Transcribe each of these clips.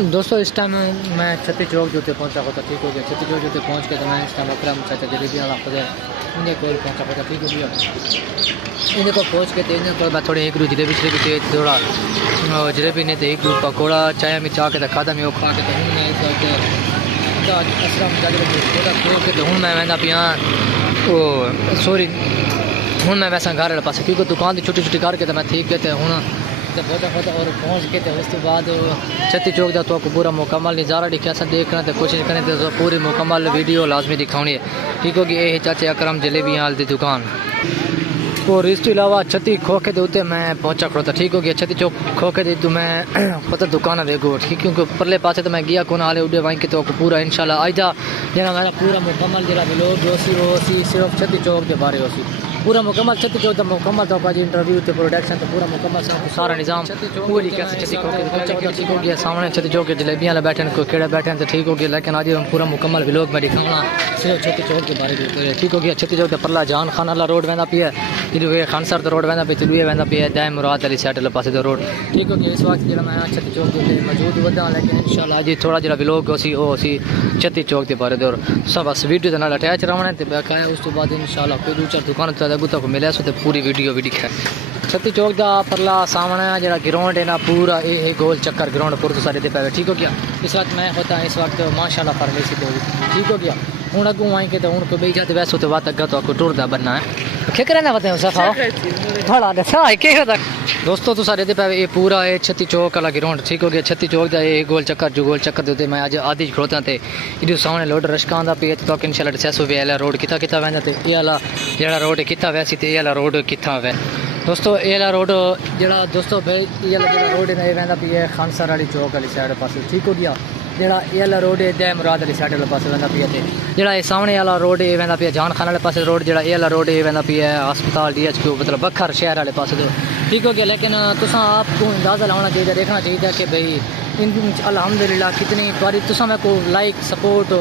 دوستو اس ٹائم میں چھتی چوک جو پہنچا ہوتا ٹھیک ہو گیا. چھتی چوک جو پہنچ کے تو میں اس ٹائم اکرم چاچا جلیبی والا خود انہیں کو پہنچا ہوتا ٹھیک ہو گیا. انہیں کو پہنچ کے انہیں کو میں تھوڑے ایک رو جلیبی شلیبی تھوڑا جلیبی نہیں تو ایک رو پکوڑا چائے میں چاہ کے تو کھادا میں وہ کھا کے تو ہوں میں اس وقت اسلام تھوڑا کھول کے تو ہوں میں وہاں پیا وہ سوری ہوں میں ویسا گھر والے پاس کیونکہ دکان کی چھٹی چھٹی کر کے تو میں ٹھیک کہتے ہوں تو فوٹا اور پہنچ کے تو اس کے بعد چھتی چوک کا تو آپ کو پورا مکمل نظارہ دکھا سا دیکھنا تو کوشش کریں تو پوری مکمل ویڈیو لازمی دکھاؤنی ہے ٹھیک ہوگی. یہ چاچے اکرم جلیبی حال کی دکان اور اس کے علاوہ چھتی کھوکھے دے اتنے میں پہنچا کھڑوتا ٹھیک ہو گیا. چھتی چوک کھوکھے دے تو میں پتہ دکان ویگو ٹھیک کیونکہ پرلے پاسے تو میں گیا کون حالے اڈے وہیں کے تو پورا انشاءاللہ آج دا جنا میرا پورا مکمل جڑا ویلوگ ہوسی وہ سی صرف چھتی چوک کے بارے ہوسی پورا مکمل چھتی چوک دا مکمل تو جی انٹرویو تے پروڈکشن تو پورا مکمل سارا نظام پوری کیسے چھتی کھوکھے پہنچا ہوتا ٹھیک ہو گیا. سامنے چھتی چوک کے جلیبیاں والے بیٹھے کوئی کیڑے بیٹھے تو ٹھیک ہو گیا لیکن آج ہم پورا مکمل ویلوگ میں دکھاؤں صرف چھتی چوک کے بارے میں ٹھیک ہو گیا. چھتی چوک پرلا جان خان والا روڈ وہدا پی ہے جی خان سر روڈ وہدا پہ چلوے وہدا پی ہے دائم مراد علی سائڈ والے پاسے تو روڈ ٹھیک ہو گیا. اس وقت جب میں چھتی چوک کے موجود ہوتا لیکن انشاءاللہ اج تھوڑا جا ویلوگ اسی وہ اسی چھتی چوک کے بارے اور سب بس ویڈیو نال اٹیچ رہنا تے بقایا اس تو بعد انشاءاللہ کوئی دو چار دکان تے اگوں تک ملے سو تے پوری ویڈیو بھی دکھا. چھتی چوک دا پرلا سامنے جڑا گراؤنڈ ہے نا پورا یہ گول چکر گراؤنڈ پور تو سارے دے پے ٹھیک ہو گیا. اس وقت میں ہوتا اس وقت ماشاءاللہ فارمیسی تے ٹھیک ہو گیا. ہوں اگوں آئیں کہ تو ہوں کوئی جاتے ویسے تو بات اگا تو آپ کو ٹردا بننا ہے کیا کرنا بتائیں صفا بڑا دسا کیا ہوتا دوستو تو سارے دے پے یہ پورا ہے چھتی چوک والا گراؤنڈ ٹھیک ہو گیا. چھتی چوک دا یہ گول چکر جو گول چکر دے میں اج آدھی کھڑوتا تے یہ سامنے لوڈ رشکاں دا پی تو انشاءاللہ ڈسیس وی والا روڈ کتا کتا ویندا تے یہ والا جڑا روڈ کتا ویسی تے یہ والا روڈ کتا وے دوستو. یہ والا روڈ جڑا دوستو بھائی یہ والا جڑا روڈ ہے ویندا پی ہے خان سر والی چوک والی سائڈ پاسے ٹھیک ہو گیا. جڑا یہ والا روڈ ہے دے مراد علی سائڈ والے پاسے ویندا پی ہے جڑا یہ سامنے والا روڈ ہے ویندا پی ہے جان خان والے پاسے روڈ جڑا یہ والا روڈ ہے ویندا پی ہے ہسپتال ڈی ایچ کیو مطلب بکھر شہر والے پاسے تو ٹھیک ہو گیا. لیکن تساں آپ کو اندازہ لانا چاہیے دیکھنا چاہیے کہ بھائی الحمدللہ کتنی تاری تساں میں کو لائک سپورٹ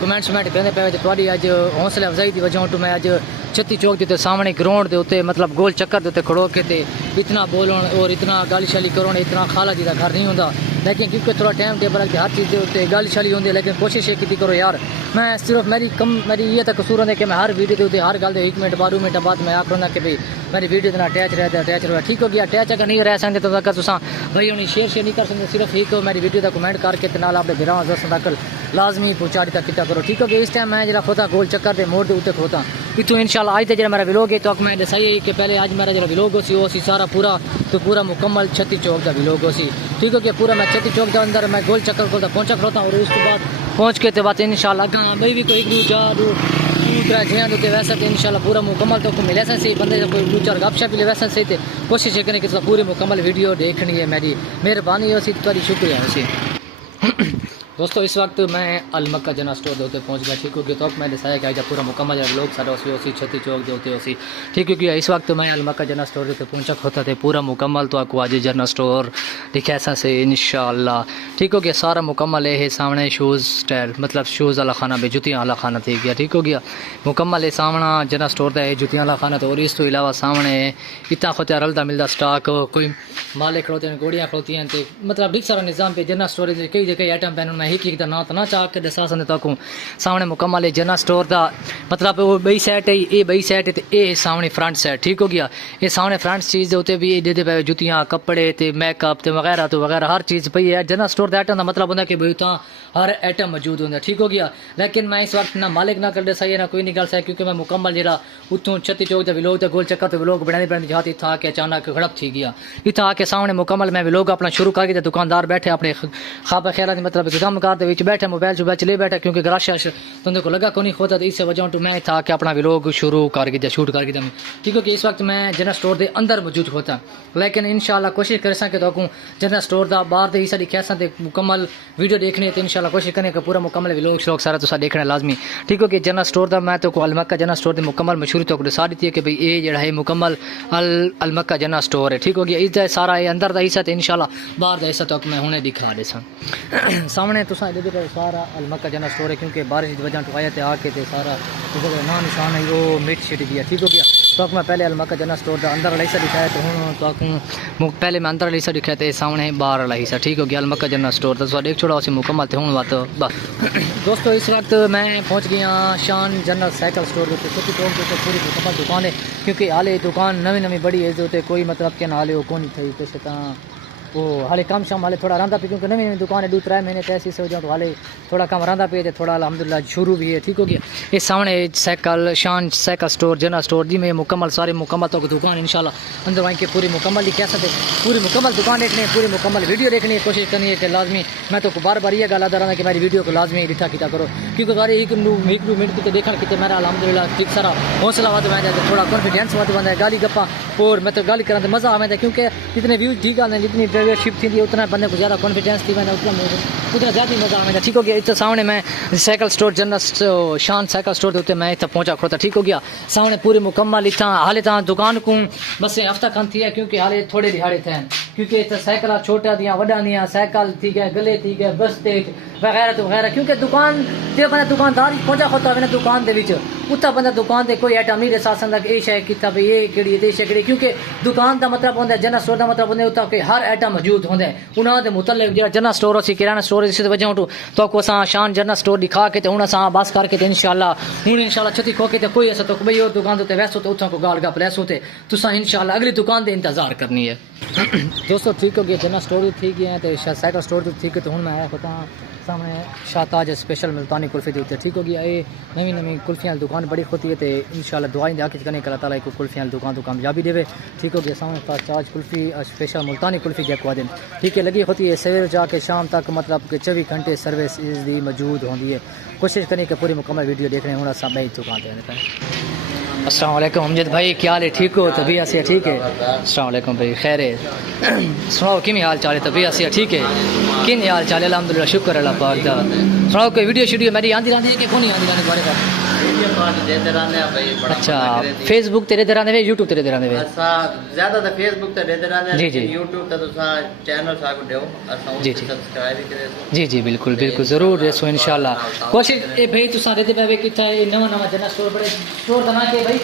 کمنٹس میں کرنے پے تاری اج حوصلہ افزائی دی وجہ تو میں اج چھتی چوک دے سامنے گراؤنڈ دے اوتے مطلب گول چکر دے کھڑو کے تے اتنا بولن اور اتنا گالی شالی کرن اتنا خالہ جی دا گھر نہیں ہوندا لیکن کیونکہ تھوڑا ٹائم ٹیبل ہے کہ ہر چیز دے گالی شالی ہوندی لیکن کوشش یہ کی کرو یار میں صرف میری یہ تو قصور ہے کہ میں ہر ویڈیو دے ہر گل دے 1 منٹ 12 منٹ بعد میں آکھنا کہ بھئی میری ویڈیو دے اٹیچ رہتا ٹھیک ہو گیا. اٹیچ اگر نہیں رہ سکتے تو اگر تساں بھائی ہونی شیئر نہیں کر سکتے صرف ایک میری ویڈیو دا کمنٹ کر کے نال اپنے گھراں دوستاں تک لازمی پہنچا دیتا کتا کرو ٹھیک ہو گیا. اس ٹائم میں جڑا کھوتا گول چکر دے موڑ دے اوتے کھوتا اتوں انشاءاللہ آج تے جڑا میرا ویلوگ ہے تو میں دسائی ہے کہ پہلے آج میرا جڑا ویلوگ سی وہ سی سارا پورا تو پورا مکمل چھتی چوک دا ویلوگ سی ٹھیک ہو گیا. پورا میں چھتی چوک دا اندر میں گول چکر کو پہنچا کھڑوتا اور اس کے بعد پہنچ کے بعد انشاءاللہ اگاں بھائی بھی کوئی 1 2 4 2 3 جہاں دے ویسا تے انشاءاللہ پورا مکمل تو کو ملے سے بندے کوئی 2 4 گپ شپ لے ویسا سے تے کوشش کریں کہ پوری مکمل ویڈیو دیکھنی ہے. میری مہربانی ہوسی تاری شکریہ ہوسی. دوستو اس وقت میں المکہ جنا اسٹور دے ہوتے پہنچ گیا ٹھیک ہو گیا. تو میں دسایا کہ پورا مکمل لوگ سارا اسی چھتی چوک دے ہوتے اسی ٹھیک ہو گیا. اس وقت میں المکہ جنا اسٹور دے پہنچا ہوتا تھے پورا مکمل تو آپ کو آج جنا اسٹور دکھا ایسا سے انشاءاللہ ٹھیک ہو گیا. سارا مکمل ہے سامنے شوز سٹائل مطلب شوز والا خانہ بھی جوتیاں والا خانہ تھی گیا ٹھیک ہو گیا. مکمل ہے سامنا جنا اسٹور دا ہے جوتیاں والا خانہ تو اور اس تو علاوہ سامنے اتنا ہوتا رلدا ملدا سٹاک کوئی مالے کھڑوتے ہیں گوڑیاں کھڑوتی ہیں مطلب بگ سارا نظام پہ جنا اسٹور کئی جگہ آئٹم پہن میں ایک دا نا تو نہ چاہ کے دسا سن تک سامنے مکمل ہے جنا اسٹور دا مطلب وہ بئی سائڈ ہے یہ بئی سائڈ ہے یہ سامنے فرنٹ سائڈ ٹھیک ہو گیا. یہ سامنے فرنٹ چیز دے ہوتے بھی دے پے جوتیاں کپڑے تے میک اپ تے وغیرہ تو وغیرہ ہر چیز پئی ہے. جنا اسٹور دا آئٹم دا مطلب ہوندا کہ بھئی تاں ہر آئٹم موجود ہوندا ٹھیک ہو گیا. لیکن میں اس وقت نہ مالک نہ کر دے سہی نہ کوئی نہیں گل سہی کیونکہ میں مکمل جڑا اتوں چھتی چوک دا ویلوگ تے گول چکر تے ویلوگ بنانے پڑنے جاتی تھا کہ اچانک گھڑپ تھی گیا اتنا کے سامنے مکمل میں ویلوگ اپنا شروع کر کے دکاندار بیٹھے اپنے خواب خیالات مطلب کام کار دے وچ بیٹھے موبائل چلے بیٹھا کیونکہ گراش تندے کو لگا کونی ہوتا تو اس وجہ تو میں تھا کہ اپنا ویلوگ شروع کر کے شوٹ کر کے ٹھیک ہے کہ اس وقت میں جنا اسٹور دے اندر موجود ہوتا لیکن انشاءاللہ کوشش کر سا کہ تو جنا اسٹور دا باہر دے حصہ دکھا سا تے مکمل ویڈیو دیکھنی ہے تو انشاءاللہ کوشش کریں کہ پورا مکمل ویلوگ شروع سارا تو دیکھنا لازمی ٹھیک ہے کہ جنا اسٹور دا میں تو کو المکہ جنا اسٹور دے مکمل مشہوری تو دسا دیتی ہے کہ بھئی اے جڑا ہے مکمل المکہ جنا اسٹور ہے ٹھیک ہو گیا. اس دا سارا اندر دا حصہ تے انشاءاللہ باہر دا حصہ تو میں ہنے دکھا دے سا سامنے تساں دے سارا المکہ جنا اسٹور ہے کیونکہ بارش کی وجہ تو آیا تے آ کے تے سارا نا نشان ہے وہ مٹ شٹ گیا ٹھیک ہو گیا. تو میں پہلے المکہ جنرل سٹور دا اندر والا حصہ دکھایا تو ہوں تو پہلے میں اندر والا حصہ دکھایا تو سامنے باہر والا حصہ ٹھیک ہو گیا المکہ جنرل سٹور دا ایک چھوڑا اسی مکمل تے ہوں بات بس دوستو اس وقت میں پہنچ گیا شان جنرل سائیکل سٹور کے چھوٹی چوک کے پوری مکمل دکان ہے کیونکہ حالے دکان نویں بڑی ہے جو کوئی مطلب کہ حالے وہ کون تھی کچھ تو وہ حالے کم شام حالے تھوڑا رہتا پہ کیونکہ نویں دکان ہے 2-3 مہینے ایسی سے ہو جاؤ تو حالے تھوڑا کم رہتا پہ تھوڑا الحمدللہ شروع بھی ہے ٹھیک ہو گیا یہ سامنے سائیکل شان سائیکل سٹور جنرل سٹور جی میں مکمل سارے مکمل تو دکان انشاءاللہ اندر وہیں کے پوری مکمل ہی کہہ سکتے پوری مکمل دکان دیکھنی ہے پوری مکمل ویڈیو دیکھنی ہے کوشش کرنی ہے کہ لازمی میں تو بار بار یہ گل آتا رہا کہ میری ویڈیو کو لازمی ڈٹھا کیا کرو کیونکہ سارے ایک منٹ کے دیکھنے کے میرا الحمدللہ ٹھیک سارا حوصلہ ود بن جاتا تھوڑا کانفیڈینس ود بنتا ہے گالی گپا اور میں تو گل کرنے مزہ آتا ہے کیونکہ جتنے ویوز ٹھیک آتے ہیں جتنی ڈرائیورشپ تھی اتنا بندے کو زیادہ کانفیڈینس تھی میں اتنا زیادہ مزہ آتا ٹھیک ہو گیا اتنے سامنے میں سائیکل سٹور جنرل شان سائیکل سٹور کے اتنے میں اتنا پہنچا کھڑوتا ٹھیک ہو گیا سامنے پوری مکمل اتنا حالے تاں دکان کو بس ہفتہ کھان تھی ہے کیونکہ حالے تھوڑے دہاڑے تھے کیونکہ اتنا سائیکل چھوٹا دیا وڈا دیا سائیکل تھی گئے گلے تھی گئے بس تیج وغیرہ تو وغیرہ کیونکہ دکان جو بندہ دکاندار پہنچا کھڑوتا ہے دکان دے وچ اتنا بندہ دکان دے کوئی آئٹم نہیں دے ساتھ سکتا کہ یہ شے کتا بھی یہ کیڑی ہے یہ شے کیڑی کیونکہ دکان دا مطلب ہوتا ہے جنرل سٹور دا مطلب ہوتا ہے کہ ہر آئٹم موجود ہوتا ہے انہاں دے متعلق جو جنرل سٹور ہوسی کرانہ سٹور اس وجہ تو کو اساں شان جنرل سٹور دکھا کے تے ہن اساں بس کر کے تے انشاءاللہ ہن انشاءاللہ چھتی کھو کے تے کوئی ایسا تو بھئی اور دکان تے ویسو تے اتھاں کو گال گپ لیسو تے تساں انشاءاللہ اگلی دکان دے انتظار کرنی ہے دوستو ٹھیک ہو گیا جنرل سٹور بھی ٹھیک ہے تے سائیکل سٹور بھی ٹھیک ہے تے ہن میں آیا ہوتا سامنے شاہ تاج اسپیشل ملتانی کلفی دی ہوتی ٹھیک ہو گیا یہ نویں کلفیاں دکان بڑی ہوتی ہے تو انشاءاللہ دعائیں دے آکے کرنے کہ اللہ تعالیٰ کو کلفیاں دکان تو کامیابی دے ٹھیک ہو گیا سامنے تاج کلفی اسپیشل ملتانی کلفی جے کو دن ٹھیک ہے لگی ہوتی ہے سویر جا کے شام تک مطلب کہ 24 گھنٹے سروس اس دی موجود ہوتی ہے کوشش کریں کہ پوری مکمل ویڈیو دیکھنے ہونا سب میں دکان دے رہتا ہے السلام علیکم امجد بھائی کیا حال ہے ٹھیک ہو طبیعت ایسی ٹھیک ہے السلام علیکم بھائی خیر ہے سناؤ کمی حال چال ہے طبیعت ایسی ٹھیک ہے کن حال چال ہے الحمدللہ شکر اللہ پاک دا سناؤ کوئی ویڈیو شیڈیو میری آندی رہتی ہے کہ کون آندی رہنے بارے کا اچھا فیس بک تے رہتے رہنے یوٹیوب تے رہتے رہنے زیادہ تو فیس بک تے رہتے رہنے جی جی یوٹیوب تے تساں چینل ساکو دیو اساں جی سبسکرائب کرے جی جی بالکل بالکل ضرور رسو انشاءاللہ کوشش اے بھائی تساں رہتے پے کیتا ہے نواں جنرل سٹور بڑے سٹور دا نام کہ بھائی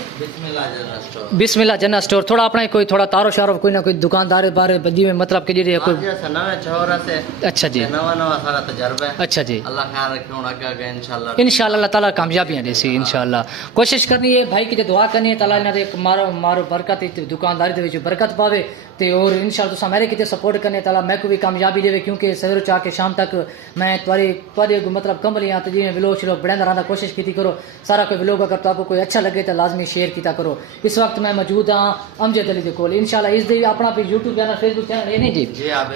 بسم اللہ جنرل سٹور تھوڑا اپنا کوئی تھوڑا تارو شارو کوئی نہ کوئی دکاندار بارے بدی میں مطلب کہ جی کوئی نویں چھورا سے اچھا جی نواں سارا تجربہ ہے اچھا جی اللہ خیر رکھے ہن اگے انشاءاللہ انشاءاللہ اللہ تعالیٰ کامیابیاں دے سی انشاءاللہ کوشش کرنی ہے بھائی کی دعا کرنی ہے تعالیٰ انہاں دے مارو برکت دکانداری دے وچ برکت پاوے تے اور انشاءاللہ تساں میرے کیتے سپورٹ کرنے تعالیٰ میں کو بھی کامیابی دے کیونکہ سویر چاہ کے شام تک میں تواڈے مطلب کمبلیاں تے جی ویلوگ شلوگ بڑھاندا رہندا کوشش کیتی کرو سارا کوئی ویلوگ اگر تو آپ کو کوئی اچھا لگے تو لازمی شیئر کیتا کرو اس وقت میں موجود ہاں امجد علی دے کول انشاءاللہ اس دے اپنا بھی یوٹیوب چینل فیس بک چینل نہیں جی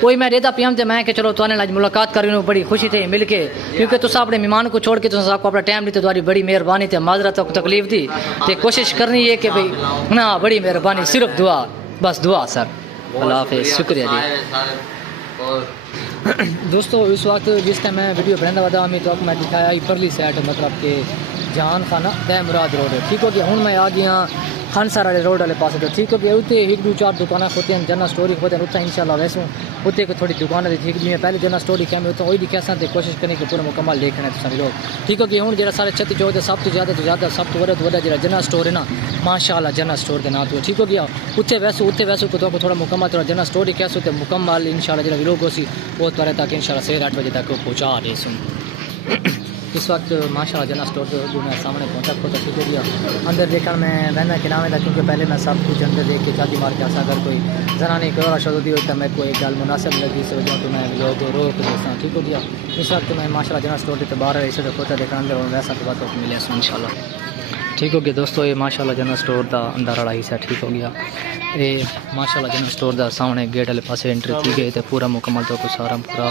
کوئی میں دیتا پیام تے میں کہ چلو توانے اج ملاقات کرنی بڑی خوشی تھی مل کے کیونکہ تساں اپنے مہمان کو چھوڑ کے تساں آپ کو اپنا ٹائم دیتے تہاڈی بڑی مہربانی تے معذرت کو تکلیف دی تے کوشش کرنی ہے کہ بھئی نا بڑی مہربانی صرف دعا بس دعا سر اللہ حافظ شکریہ جی دوستو اس وقت جس ٹائم میں ویڈیو بنانا ودا ہمیں تو میں دکھایا پرلی سائڈ مطلب کہ جہان خانہ دہ مراد روڈ ہے ٹھیک ہو گیا ہوں میں آ گیا خانسار والے روڈ والے پاس تو ٹھیک ہو گیا اتنے 1-2-4 دکانیں ہوتی ہیں جنرل سٹور ہوتے ہیں اتنا انشاءاللہ ویسوں اتنے کو تھوڑی دکانیں ٹھیک بھی ہیں پہلے جنرل سٹور دکھا میں اتنا وہی دکھا سا تو کوشش کریں کہ پورا مکمل دیکھنا ہے سارے لوگ ٹھیک ہو گیا ہوں جا سارے چھتی چوک سب تو زیادہ سب تو وڈا جا جنرل سٹور ہے نا ماشاءاللہ جنرل سٹور کے نام تو ٹھیک ہو گیا اتنے ویسو کو تھوڑا مکمل تھوڑا جنرل سٹور دکھا سو تو مکمل انشاءاللہ جا لوگ ہو سی وہ تھوڑے تک انشاءاللہ 8 بجے تک پہنچا دے سن اس وقت ماشاءاللہ جنرل سٹور جو میں سامنے پہنچا کھوتا ٹھیک ہو گیا اندر دیکھا میں رہنا کہ نام تھا کیونکہ پہلے میں سب کچھ اندر دیکھ کے چاتی مار کے آسا اگر کوئی زنانی کرورا شروع ہوتی ہوتا میں کوئی گل مناسب لگی اس وجہ تو میں لوگ روک دیتا ٹھیک ہو گیا اس وقت میں ماشاءاللہ جنرل سٹور کے باہر اسے کھوتا دیکھا اندر ویسا تو بات ملے سو انشاءاللہ ٹھیک ہو گیا دوستو یہ ماشاءاللہ جنرل سٹور دا اندر والا حصہ ٹھیک ہو گیا یہ ماشاءاللہ جنرل سٹور دا سامنے گیٹ والے پاسے انٹری تھی گئی تو پورا مکمل تو کو سارا پورا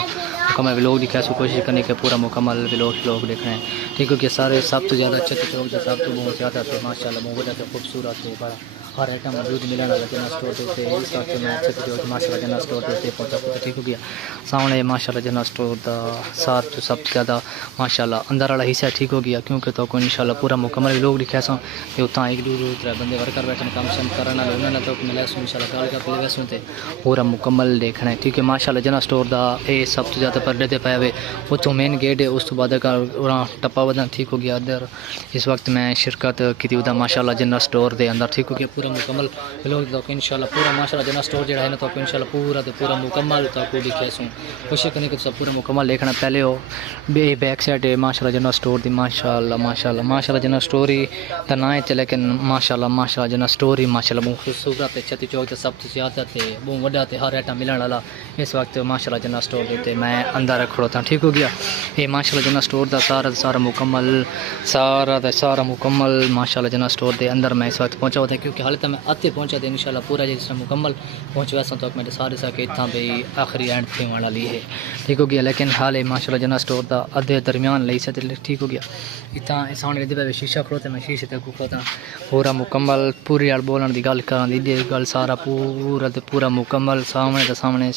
مکمل ویلوگ دکھا سو کوشش کرنے کے پورا مکمل ویلوگ دیکھنا ہے ٹھیک ہو گیا سارے سب تو زیادہ اچھے چوک سب تو بہت زیادہ تھے ماشاءاللہ بہت زیادہ خوبصورت ہے بڑا ہر آئٹم موجود ملنے والا جنرل اسٹور کے اس وقت میں جو ماشاء اللہ جنرل اسٹور کے پہنچا پہنچا ٹھیک ہو گیا سامنے ماشاء اللہ جنرل اسٹور کا ساتھ جو سب سے زیادہ ماشاء اللہ اندر والا حصہ ٹھیک ہو گیا کیونکہ تو کو انشاءاللہ پورا مکمل لوگ لکھا سا کہ اتنا ایک دو تر بندے ورکر بیٹھے کام شام کرنے والے انہوں نے تو ملے سو انشاءاللہ کال کا پلے ویسوں تے پورا مکمل دیکھنا ہے ٹھیک ہے ماشاء اللہ جنرل اسٹور دا اے سب سے زیادہ پردے تے پایا ہوئے اتوں مین گیٹ ہے اس تو بعد ٹپا ودا ٹھیک ہو گیا ادھر اس وقت میں شرکت کی تھی ماشاء اللہ جنرل اسٹور دے اندر ٹھیک ہو گیا پورا مکمل لوگ تو انشاءاللہ پورا ماشاء اللہ جنرل اسٹور جڑا ہے نا تو انشاءاللہ پورا تے پورا مکمل تو کو لکھے سوں کوشش کرنے کہ سب پورا مکمل دیکھنا پہلے ہو بے بیک سائڈ ہے ماشاء اللہ جنرل اسٹور دی ماشاء اللہ جنرل اسٹور ہی دا نام ہے لیکن ماشاء اللہ جنرل اسٹور ہی ماشاء اللہ بہت خوبصورت ہے چھتی چوک تے سب تو زیادہ تے بہت وڈا تے ہر آئٹم ملن والا اس وقت ماشاء اللہ جنرل اسٹور تے میں اندر کھڑوتا ٹھیک ہو گیا یہ ماشاء اللہ جنرل اسٹور دا سارا مکمل ماشاء اللہ جنرل اسٹور دے اندر میں اس وقت پہنچا ہوا تھا کیونکہ حال تک میں آتے پہنچا تھا انشاءاللہ پورا جس طرح مکمل پہنچ ویسا تو میں سارے سا کہ اتنا بھی آخری اینڈ تھے والا لی ہے ٹھیک ہو گیا لیکن حال ماشاء اللہ جنرل اسٹور دا ادھے درمیان لئی سے ٹھیک ہو گیا اتنا سامنے دے شیشہ کھڑوتے میں شیشے تے کھڑوتا پورا مکمل پوری آل بولن دی گل کرن دی گل سارا پورا مکمل سامنے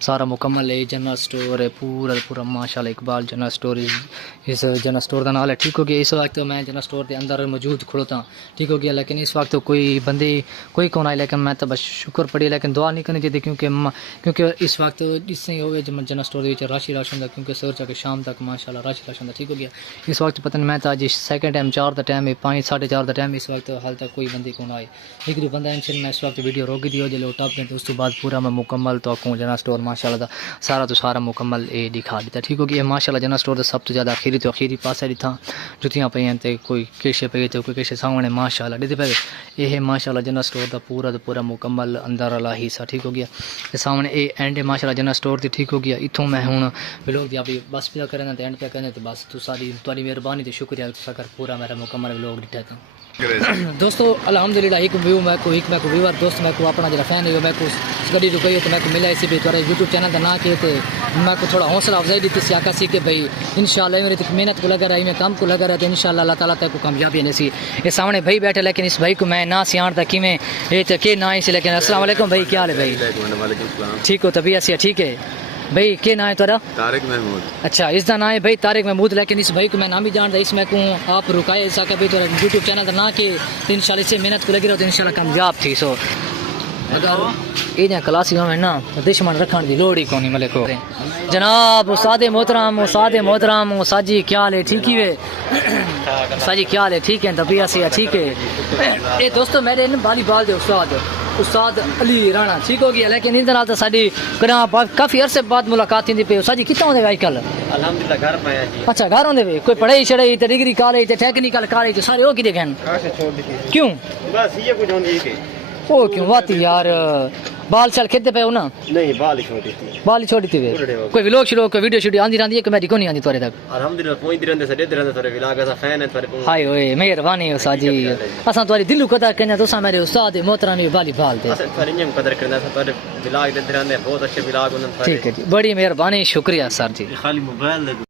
سارا مکمل ہے جنرل اسٹور ہے پورا ماشاءاللہ اقبال جنرل اسٹور اس جنرل اسٹور دا نام ہے ٹھیک ہو گیا اس وقت میں جنرل اسٹور دے اندر موجود کھڑوتا ٹھیک ہو گیا لیکن اس وقت کوئی بندے کوئی کون آئے لیکن میں تو بس شکر پڑھی لیکن دعا نہیں کرنی چاہیے کیونکہ اس وقت اس سے ہوئے جنرل اسٹور دے رش ہوندا کیونکہ سر چا کے شام تک ماشاءاللہ رش ہوندا ٹھیک ہو گیا اس وقت پتہ نہیں میں تو اج سیکنڈ ٹائم 4 دا ٹائم ہے 5 4:30 دا ٹائم اس وقت حال تک کوئی بندے کون آئے ایک دو بندہ انشاءاللہ میں اس وقت ویڈیو روک دی ہو جلے ٹاپ تے اس تو بعد پورا میں مکمل تو کو جنرل اسٹور ماشاءاللہ دا سارا مکمل اے دکھا دیتا ٹھیک ہو گیا ماشاءاللہ جنرل اسٹور دا سب تو زیادہ اخیری پاسے دتھا جتیاں پئیاں تے کوئی کیشے پئے تے کوئی کیشے سامنے ماشاءاللہ دے پئے یہ ماشاءاللہ جنرل اسٹور دا پورا مکمل اندر والا حصہ ٹھیک ہو گیا سامنے اے اینڈ ماشاءاللہ جنرل اسٹور تے ٹھیک ہو گیا اتھوں میں ہن ولاگ دی اپنی بس پیا کرنا تے اینڈ پیا کرنا تے بس تو ساری تہاڈی مہربانی تے شکریہ سکر پورا میرا مکمل ولاگ ڈٹھا تھا دوستو الحمدللہ ایک ویو میں کو ویور دوست میں کو اپنا جڑا فین ہے میں کو گڈی جو گئی تو میں کو ملا اسی بھی تھوڑا یوٹیوب چینل دا نام کے تے میں کو تھوڑا حوصلہ افزائی دی سی آکا سی کہ بھائی انشاءاللہ میری محنت کو لگا رہا ہے میں کام کو لگا رہا ہے تو انشاءاللہ اللہ تعالیٰ تک کو کامیابی نہیں سی یہ سامنے بھائی بیٹھے لیکن اس بھائی کو میں نہ سیاںتا کیویں یہ تے کہ نہ سی لیکن السلام علیکم بھائی کیا حال ہے بھائی ٹھیک ہو طبیعت سی ٹھیک ہے بھائی کیا نام ہے تھوڑا طارق محمود اچھا اس کا نام ہے بھائی طارق محمود لیکن اس بھائی کو میں نام بھی جانتا اس میں کو آپ رکائے ایسا کہ بھائی تھوڑا یوٹیوب چینل کا نام کہ انشاءاللہ اس سے محنت کو لگی رہو تو انشاءاللہ کامیاب تھی سو اگر یہ کلاسیوں میں نا دشمن رکھنے کی لوڑ ہی کونی ملے کو جناب استاد محترم ساجی کیا حال ہے ٹھیک ہی ہے ساجی کیا حال ہے ٹھیک ہے طبیعت سے ٹھیک ہے یہ دوستو میرے والی بال دے استاد علی رانا ٹھیک ہو گیا لیکن ادھر تو ساری کافی عرصے بعد ملاقات تھی پی ساجی کتنا ہوندے گا کل الحمدللہ گھر پہ جی اچھا گھر ہوندے وے کوئی پڑھائی چھڑائی تے ڈگری کالج تے ٹیکنیکل کالج سارے ہو کی دیکھن کیوں بس یہ کچھ ہوندی کہ او کیوں واتی یار بال چل کھدے پے ہو نا نہیں بال چھوٹی تھی بال چھوٹی تھی کوئی ویلوگ شروع کوئی ویڈیو شوڈیو آندی رہندی ہے کہ میری کونی آندی تورے تک الحمدللہ پوئیں درندے سے درندے تھوڑے ولاگ اسا فین ہے تھوڑے ہائے اوئے مہربانی ہو ساجی اساں تہاڈی دلو قدر کرنا تساں میرے استاد محترم والی بال دے اساں تھوڑی نیم قدر کرنا تھوڑے ولاگ دے درندے بہت اچھے ولاگ انہاں ٹھیک ہے جی بڑی مہربانی شکریہ سر جی خالی موبائل